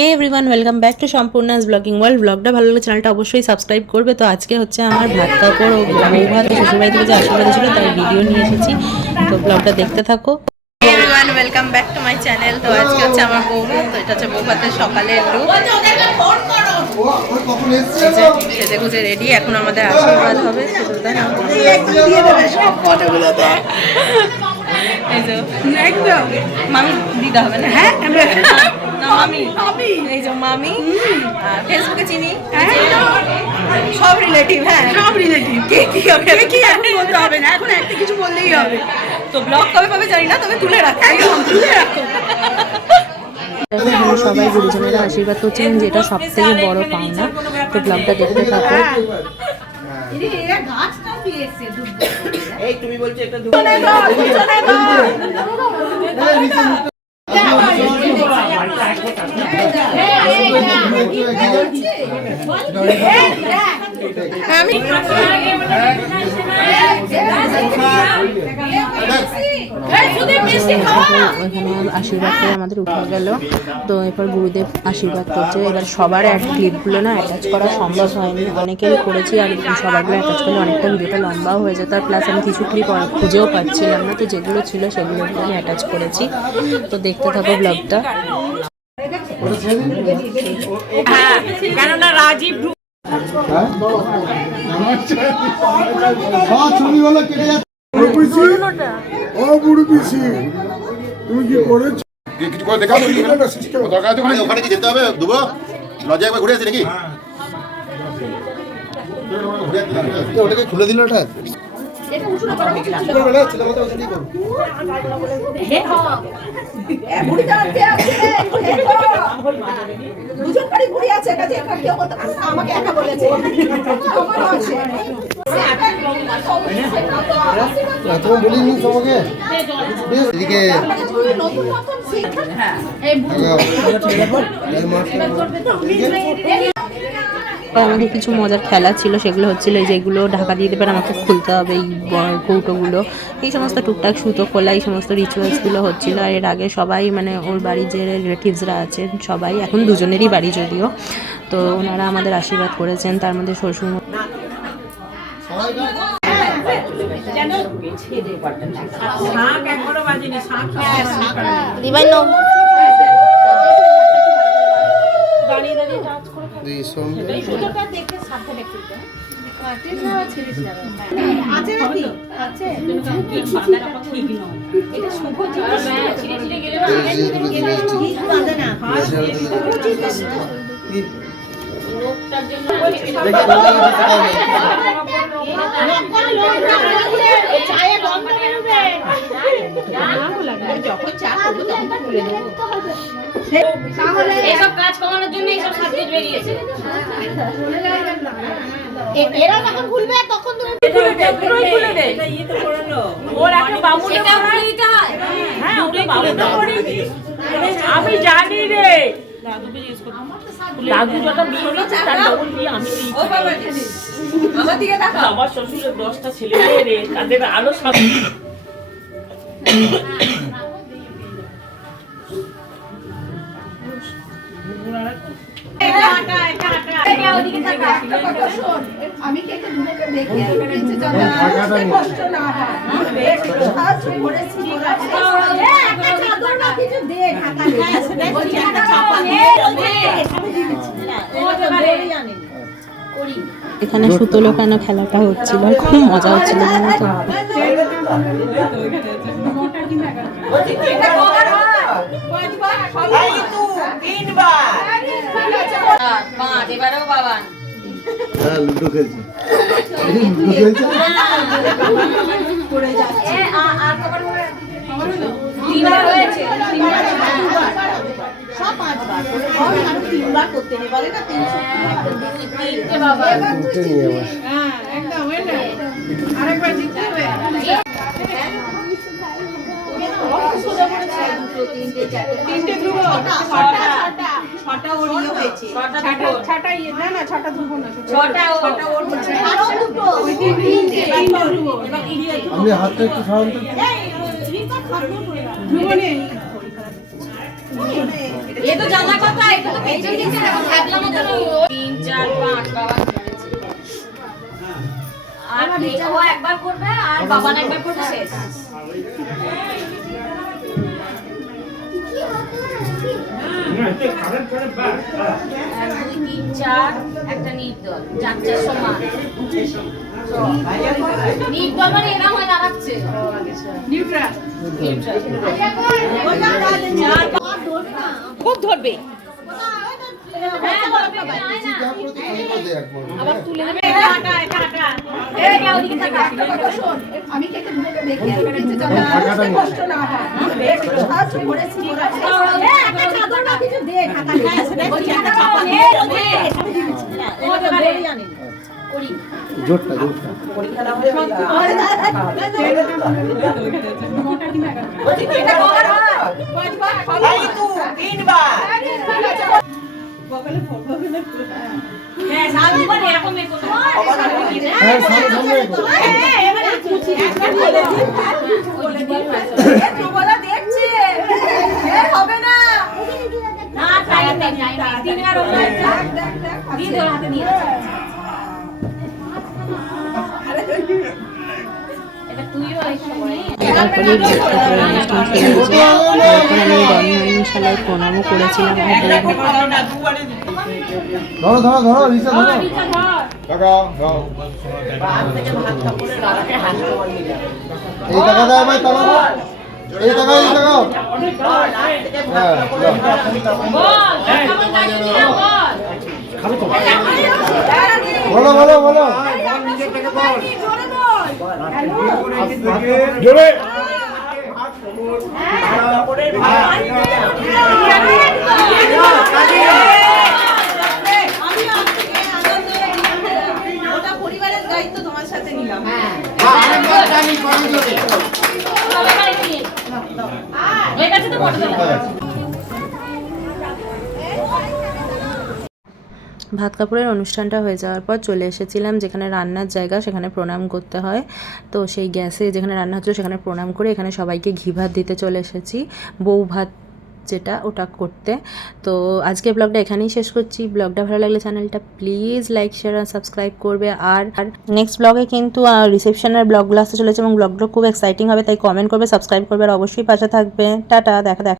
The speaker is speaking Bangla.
Hey everyone welcome back to সম্পূর্ণাস blogging world ব্লগটা ভালো লাগলে চ্যানেলটা অবশ্যই সাবস্ক্রাইব করবে। তো আজকে হচ্ছে আমার ভাত কাপড় ও বউ ভাত শ্বশুরবাড়ি থেকে যে আশীর্বাদ ছিল তার ভিডিও নিয়ে এসেছি। তো ব্লগটা দেখতে থাকো। Everyone welcome back to my channel তো আজকে হচ্ছে আমার বউ ভাত তো এটা হচ্ছে বউ ভাতের সকালের লুক সেজে গুজে রেডি এখন আমাদের আশীর্বাদ হবে। সিঁদুরদান এই যে একদম। মামি দিতে হবে না? হ্যাঁ মামি ফেসবুকে চিনি। সব রিলেটিভ হ্যাঁ। সব রিলেটিভ কে কি হবে? কি এখন বলতে হবে না? এখন একটা কিছু বললেই হবে। তো ব্লগ কবে পাবে জানি না তবে তুলে রাখো। একদম তুলে রাখো। এখানে সবাই গুরুজনেরা আশীর্বাদ করছিলেন যেটা সব থেকে বড় পাওনা। তো ব্লগটা দেখতে থাকো। এই তুমি বলছো একটা আমি আশীর্বাদ করে আমাদের উঠে গেল। তো এরপর গুরুদেব আশীর্বাদ করছে। এবার সবার ক্লিপগুলো না অ্যাটাচ করা সম্ভব হয়নি। অনেকেই করেছি আর সবারগুলো অ্যাটাচ করলে অনেকটা ভিডিওটা লম্বাও হয়ে যেত। আর প্লাস আমি কিছু ক্লিপ খুঁজেও পাচ্ছিলাম না। তো যেগুলো ছিল সেগুলো আমি অ্যাটাচ করেছি। তো দেখতে থাকো ব্লগটা তুমি কি করেছ কিছু করে দেখাবো ওখানে কি যেতে হবে দুবো লজ্জা একবার ঘুরে আসি নাকি খুলে দিল ওটা দুজন বাড়ি। ঘুরে আছে কাজে কেউ আমাকে একা বলেছে আমারও আছে তোমার বলিনি তোমাকে এদিকে শিক্ষা আমাদের কিছু মজার খেলা ছিল সেগুলো হচ্ছিল এই যেগুলো ঢাকা দিয়ে দেবেন আমাকে খুলতে হবে এই ব- কৌটোগুলো। এই সমস্ত টুকটাক সুতো খোলা এই সমস্ত রিচুয়ালসগুলো হচ্ছিল। আর এর আগে সবাই মানে ওর বাড়ির যে রিলেটিভসরা আছেন সবাই এখন দুজনেরই বাড়ি যদিও তো ওনারা আমাদের আশীর্বাদ করেছেন। তার মধ্যে শ্বশুর দিবাই এই সঙ্গে যখন চা করব তখন তো খুলে দেবো। তাহলে এইসব কাজ কমানোর জন্য এইসব সাবজেক্ট বেরিয়েছে। এরা যখন খুলবে তখন তুমি সেটা করে দিতে হয়। আমি জানি রে। দাদু যত বিয়ে হয়েছে তার ডবল বিয়ে আমি দিয়েছি। আমার শ্বশুরের দশটা ছেলে মেয়ে রে তাদের আরও সব আমি কি একটা দুটোকে দেখি কষ্ট না হয়। হ্যাঁ। এখানে সুতো লোকানো খেলাটা হচ্ছিল খুব মজা হচ্ছিল পাঁচ এবারেও বাবান হ্যাঁ লুডো খেলছে। লুডো খেলছে তিনবার হয়েছে সব পাঁচবার করে বল, আরও তিনবার করতে নেই। বলে না নিয়ে আবার তিনটে ধ্রুব ছটা ছটা ছটা ওর ইয়ে হয়েছে ছটা ওর আরও দুটো তিনটে ধ্রুব আপনি হাতটা একটু সরান তো রিপা খাব ধ্রুব নেই এ তো জানা কথা এটা তো পেছন দিকে দেখো মতো তিন চার পাঁচ বাবা আর ও একবার করবে আর বাবা একবার করবে শেষ তিন চার একটা নির্দল। সমান। মানে হয়ে দাঁড়াচ্ছে নিউট্রাল। খুব ধরবে। আমি কেটে দুটোকে দেখিয়ে রেখেছি যাতে কষ্ট না হয়। সাহায্য করেছি কিছু দে ঢাকা জোরটা জোরটা এটা কর এই হ্যাঁ সামনে করে এরকম এ করতে হ্যাঁ সামনে সামনে এ, তোমরা দেখছি। এ, হবে না। না টাইম নেই টাইম নেই তিন আর ওটা দেখ, দেখ, দেখ, ওর হাতে দিয়ে তারপরে ভাত কাপড়ের অনুষ্ঠান ধরো ধরো এই টাকা দাও ভাই টাকা এই টাকা এই হ্যাঁ বলো বলো বলো জোরে। ভাত কাপড়ের অনুষ্ঠানটা হয়ে যাওয়ার পর চলে এসেছিলাম, যেখানে রান্নার জায়গা সেখানে প্রণাম করতে হয়। তো সেই গ্যাসে যেখানে রান্না হচ্ছিল সেখানে প্রণাম করে এখানে সবাইকে ঘি ভাত দিতে চলে এসেছি, বউ ভাত যেটা ওটা করতে। তো আজকে ব্লগটা এখানেই শেষ করছি। ব্লগটা ভালো লাগলে চ্যানেলটা প্লিজ লাইক, শেয়ার আর সাবস্ক্রাইব করবে। আর আর নেক্সট ব্লগে কিন্তু রিসেপশনের ব্লগগুলো আসতে চলেছে এবং ব্লগগুলো খুব এক্সাইটিং হবে, তাই কমেন্ট করবে সাবস্ক্রাইব করবে আর অবশ্যই পাশে থাকবে। টাটা, দেখা দেখা।